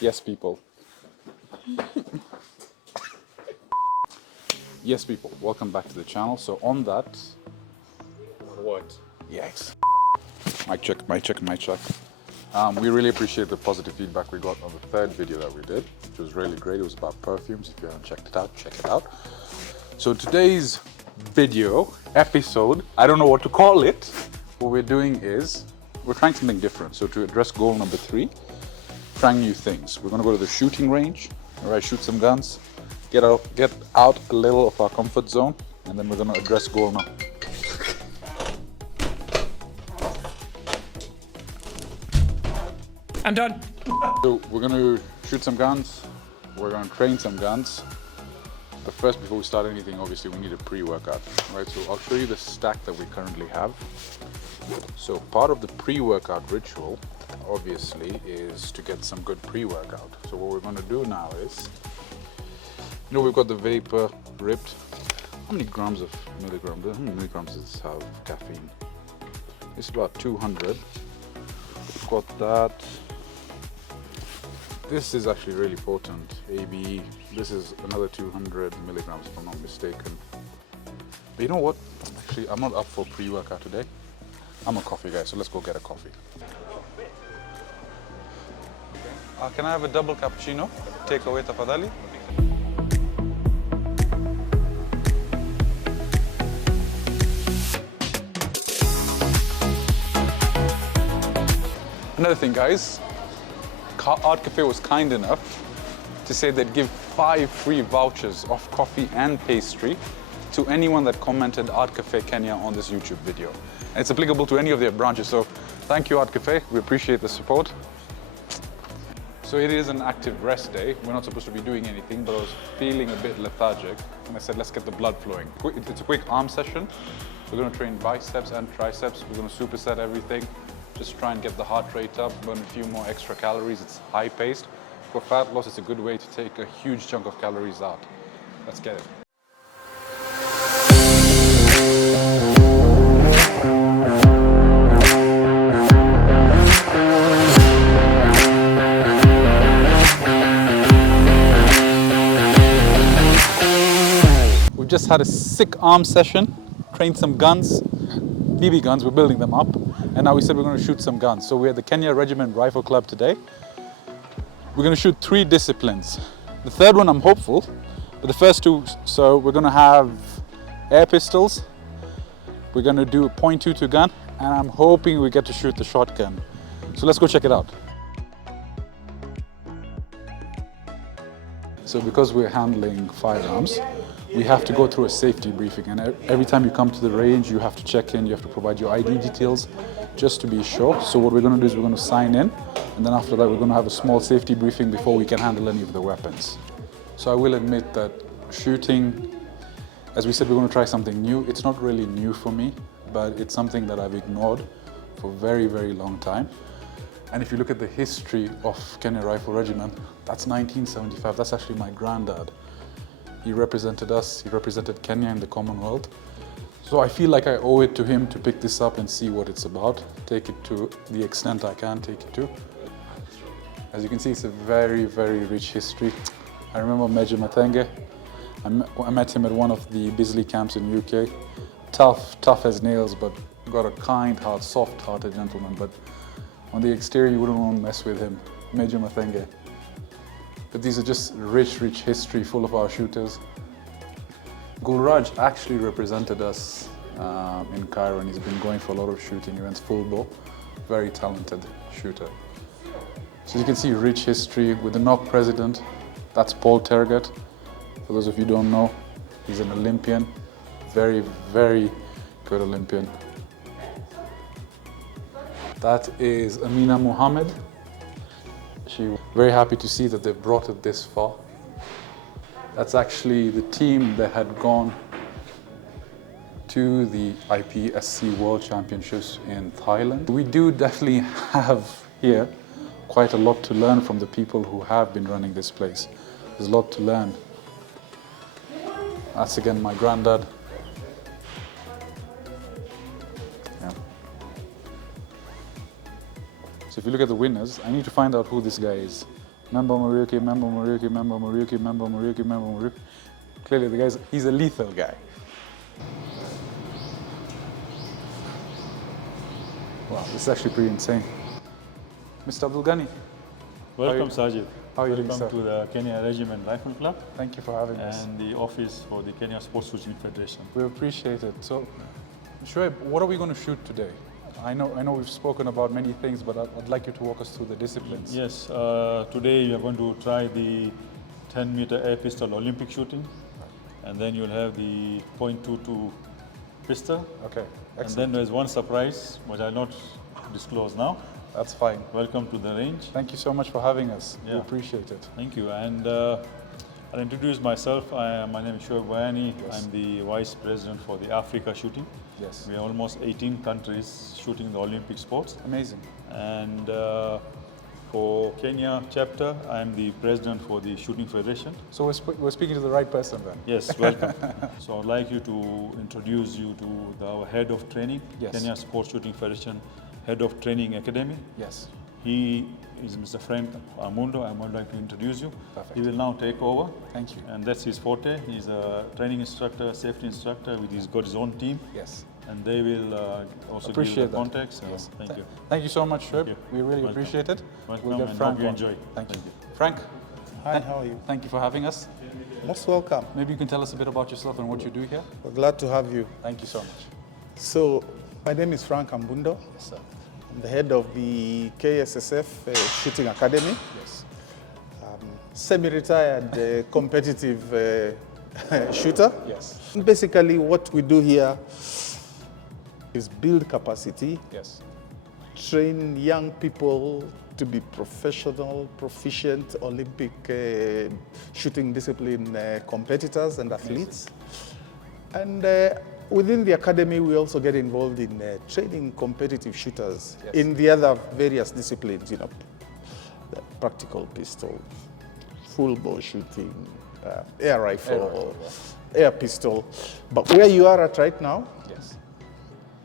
Yes, people. Yes, people. Welcome back to the channel. So on that... What? Yes. Mic check, mic check, mic check. We really appreciate the positive feedback we got on the third video that we did, which was really great. It was about perfumes. If you haven't checked it out, check it out. So today's video, episode, I don't know what to call it. What we're doing is, we're trying something different. So to address goal number 3, trying new things. We're gonna go to the shooting range, all right, shoot some guns, get out a little of our comfort zone, and then we're gonna address goal number. I'm done. So we're gonna shoot some guns, we're gonna train some guns. But first, before we start anything, obviously we need a pre-workout, right? So I'll show you the stack that we currently have. So part of the pre-workout ritual, obviously, is to get some good pre-workout. So what we're gonna do now is, we've got the vapor ripped. How many milligrams does this have caffeine? It's about 200. We've got that. This is actually really potent, ABE. This is another 200 milligrams if I'm not mistaken. But you know what? Actually, I'm not up for pre-workout today. I'm a coffee guy, so let's go get a coffee. Can I have a double cappuccino? Takeaway tafadhali. Another thing, guys. Art Cafe was kind enough to say they'd give 5 free vouchers of coffee and pastry to anyone that commented Art Cafe Kenya on this YouTube video. And it's applicable to any of their branches, so thank you, Art Cafe. We appreciate the support. So it is an active rest day. We're not supposed to be doing anything, but I was feeling a bit lethargic, and I said, let's get the blood flowing. It's a quick arm session. We're gonna train biceps and triceps. We're gonna superset everything. Just try and get the heart rate up, burn a few more extra calories. It's high paced. For fat loss, it's a good way to take a huge chunk of calories out. Let's get it. We've just had a sick arm session, trained some guns, BB guns, we're building them up. And now we said we're going to shoot some guns. So we're at the Kenya Regiment Rifle Club today. We're going to shoot 3 disciplines. The third one I'm hopeful, but the first 2, so we're going to have air pistols. We're going to do a .22 gun, and I'm hoping we get to shoot the shotgun. So let's go check it out. So because we're handling firearms, we have to go through a safety briefing, and every time you come to the range, you have to check in, you have to provide your ID details, just to be sure. So what we're going to do is we're going to sign in, and then after that we're going to have a small safety briefing before we can handle any of the weapons. So I will admit that shooting, as we said, we're going to try something new. It's not really new for me, but it's something that I've ignored for a very, very long time. And if you look at the history of Kenya Rifle Regiment, that's 1975. That's actually my granddad. He represented us, he represented Kenya in the Commonwealth. So I feel like I owe it to him to pick this up and see what it's about, take it to the extent I can take it to. As you can see, it's a very, very rich history. I remember Major Mathenge. I met him at one of the Bisley camps in UK. Tough as nails, but got a kind heart, soft-hearted gentleman. But on the exterior, you wouldn't want to mess with him. Major Mathenge. But these are just rich history full of our shooters. Gulraj actually represented us in Cairo, and he's been going for a lot of shooting events, full bow. Very talented shooter. So you can see rich history with the NOC president. That's Paul Tergat. For those of you who don't know, he's an Olympian. Very, very good Olympian. That is Amina Mohammed. She's very happy to see that they've brought it this far. That's actually the team that had gone to the IPSC World Championships in Thailand. We do definitely have here quite a lot to learn from the people who have been running this place. There's a lot to learn. That's again my granddad. Yeah. So if you look at the winners, I need to find out who this guy is. Member Muriuki, Member Muriuki, Member Muriuki, Member Muriuki, Member Muriuki. Clearly, the he's a lethal guy. Wow, this is actually pretty insane. Mr. Abdul Ghani. Welcome, Sajid. How are you doing, Welcome sir? to the Kenya Regiment Rifle Club Thank you for having us. and the office for the Kenya Sports Shooting Federation. We appreciate it. So, Shoaib, what are we going to shoot today? I know we've spoken about many things, but I'd like you to walk us through the disciplines. Yes, today you are going to try the 10-meter air pistol Olympic shooting, and then you'll have the .22 pistol. Okay, And excellent. then there's one surprise, which I'll not disclose now. That's fine. Welcome to the range. Thank you so much for having us. We Yeah. appreciate it. Thank you. And I'll introduce myself. My name is Vayani. Yes. I'm the Vice President for the Africa shooting. Yes. We are almost 18 countries shooting the Olympic sports. Amazing. And for Kenya chapter, I'm the President for the Shooting Federation. So we're speaking to the right person then. Yes, welcome. So I'd like you to introduce you to our head of training, Yes. Kenya Sports Shooting Federation, head of training academy. Yes. He is Mr. Frank Amundo. I would like to introduce you. Perfect. He will now take over. Thank you. And that's his forte. He's a training instructor, safety instructor. He's got his own team. Yes. And they will also Appreciate give you the that. context. Yes. Thank you. Thank you so much, Shoaib. you. We really Welcome. appreciate it. Welcome, We'll get and Frank hope you on. enjoy. Thank you. Thank you. Frank, Hi, how are you? thank you for having us. Most welcome. Maybe you can tell us a bit about yourself and what you do here. We're glad to have you. Thank you so much. So, my name is Frank Ambundo. Yes, sir. I'm the head of the KSSF Shooting Academy. Yes. Semi-retired competitive shooter. Yes. Basically, what we do here is build capacity, Yes. train young people to be professional, proficient Olympic shooting discipline competitors and athletes. And within the academy, we also get involved in training competitive shooters Yes. in the other various disciplines, the practical pistol, full bow shooting, air rifle, air pistol. But where you are at right now Yes.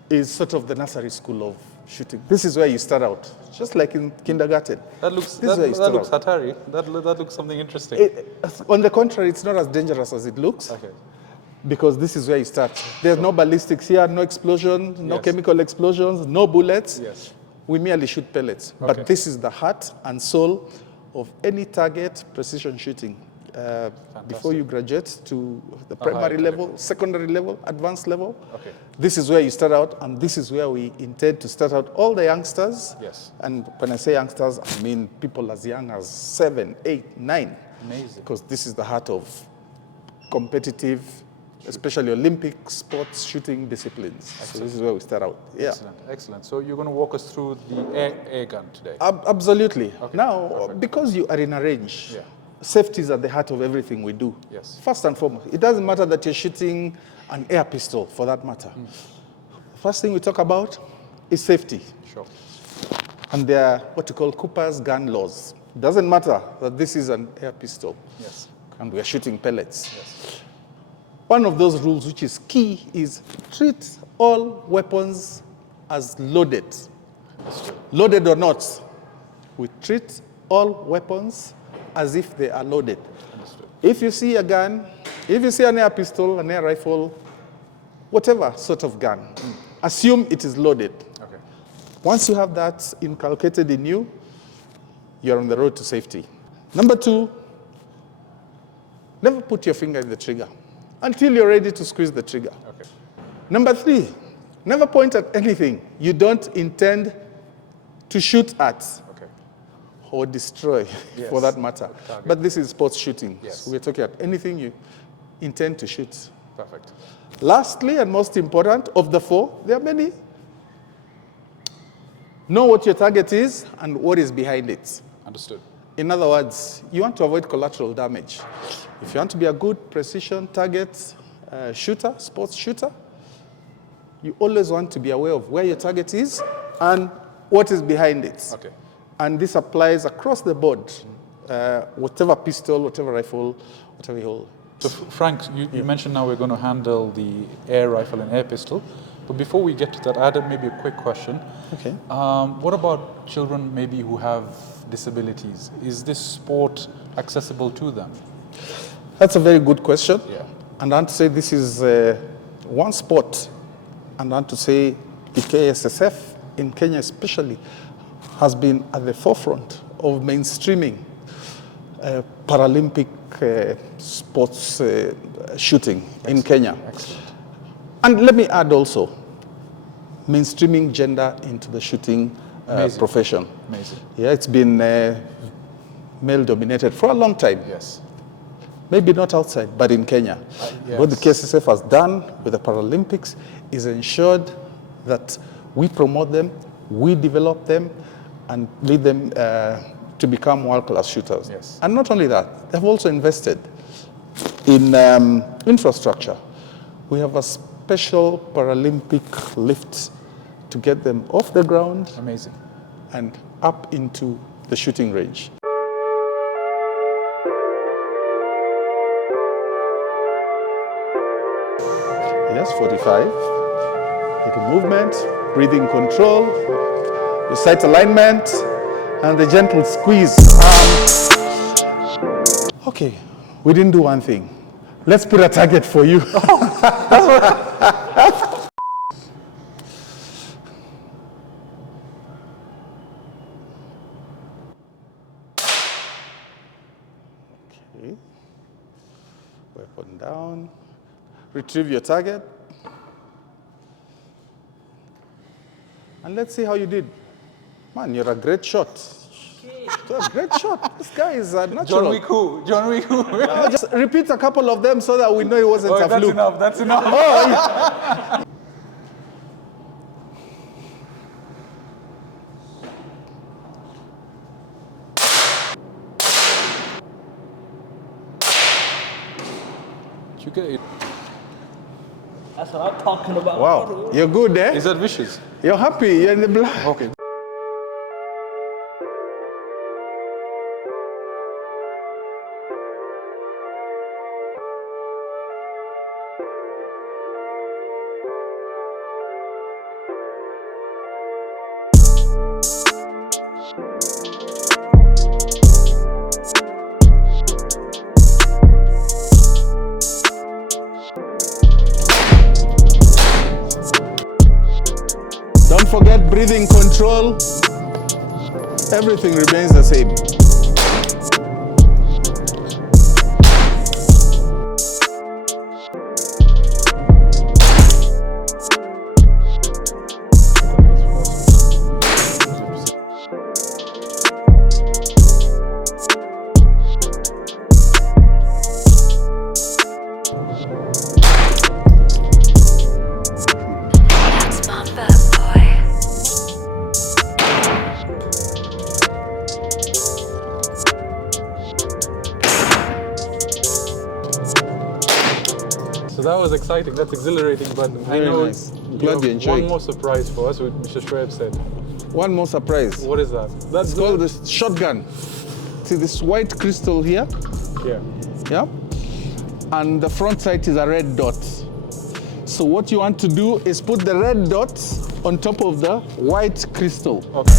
is sort of the nursery school of shooting. This is where you start out, just like in kindergarten. That looks This is where you start out. Atari. That looks something interesting. On the contrary, it's not as dangerous as it looks. Okay. Because this is where you start. There's no ballistics here, no explosion, no Yes. chemical explosions, no bullets. Yes. We merely shoot pellets. Okay. But this is the heart and soul of any target precision shooting. Before you graduate to the primary higher level, secondary level, advanced level, Okay. this is where you start out, and this is where we intend to start out all the youngsters. Yes. And when I say youngsters, I mean people as young as 7, 8, 9. Amazing. Because this is the heart of competitive, especially Olympic sports shooting disciplines. So this is where we start out. Yeah. Excellent. Excellent. So you're going to walk us through the air gun today. Absolutely. Okay, Now, perfect. because you are in a range, Yeah. safety is at the heart of everything we do. Yes. First and foremost, it doesn't matter that you're shooting an air pistol, for that matter. First thing we talk about is safety. Sure. And there are what we call Cooper's gun laws. It doesn't matter that this is an air pistol Yes. and we are shooting pellets. Yes. One of those rules which is key is treat all weapons as loaded. Loaded or not, we treat all weapons as if they are loaded. Understood. If you see a gun, if you see an air pistol, an air rifle, whatever sort of gun, assume it is loaded. Okay. Once you have that inculcated in you, you're on the road to safety. Number two, never put your finger in the trigger until you're ready to squeeze the trigger. Okay. Number three, never point at anything you don't intend to shoot at Okay. or destroy, Yes. for that matter. Target. But this is sports shooting. Yes. So we're talking about anything you intend to shoot. Perfect. Lastly, and most important of the four, there are many. Know what your target is and what is behind it. Understood. In other words, you want to avoid collateral damage. If you want to be a good precision target shooter, sports shooter, you always want to be aware of where your target is and what is behind it. Okay. And this applies across the board, whatever pistol, whatever rifle, whatever you hold. So Frank, you mentioned now we're going to handle the air rifle and air pistol. But before we get to that, I had maybe a quick question. Okay. What about children maybe who have disabilities? Is this sport accessible to them? That's a very good question. Yeah. And I want to say this is one sport, and I want to say the KSSF in Kenya especially has been at the forefront of mainstreaming Paralympic sports shooting in Kenya. Excellent. And let me add also, mainstreaming gender into the shooting profession. Amazing. Yeah, it's been male-dominated for a long time. Yes. Maybe not outside, but in Kenya. Yes. What the KSSF has done with the Paralympics is ensured that we promote them, we develop them, and lead them to become world-class shooters. Yes. And not only that, they've also invested in infrastructure. We have a special Paralympic lift to get them off the ground Amazing. and up into the shooting range. Yes, 45. Little movement, breathing control, the sight alignment, and the gentle squeeze. Okay, we didn't do one thing. Let's put a target for you. Okay. Weapon down. Retrieve your target. And let's see how you did. Man, you're a great shot. You're a great shot. This guy is a natural. John Wick who? John Wick who? No, just repeat a couple of them so that we know it wasn't a that's fluke. enough, that's enough. Oh, yeah. You get it. That's what I'm talking about. Wow, you're good, eh? Is that vicious? You're happy, you're in the black. Okay. Don't forget breathing control. Everything remains the same. That's my bad boy. So that was exciting, that's exhilarating, but I Very know nice. you Glad have you enjoyed. one more surprise for us, what Mr. Shoaib said. One more surprise. What is that? That's It's called this shotgun. See this white crystal here? Yeah. Yeah? And the front sight is a red dot. So what you want to do is put the red dot on top of the white crystal. Okay.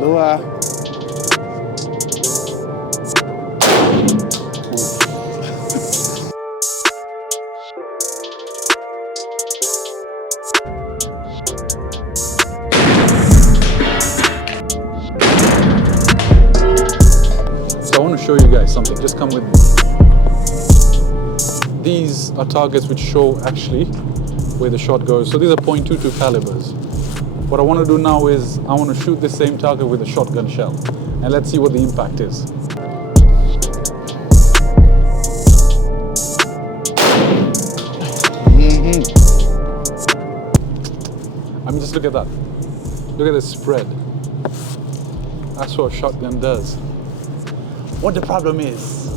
Lower. So I want to show you guys something, just come with me. These are targets which show actually where the shot goes. So these are .22 calibers. What I want to do now is I want to shoot the same target with a shotgun shell. And let's see what the impact is. I mean, just look at that. Look at the spread. That's what a shotgun does. What the problem is,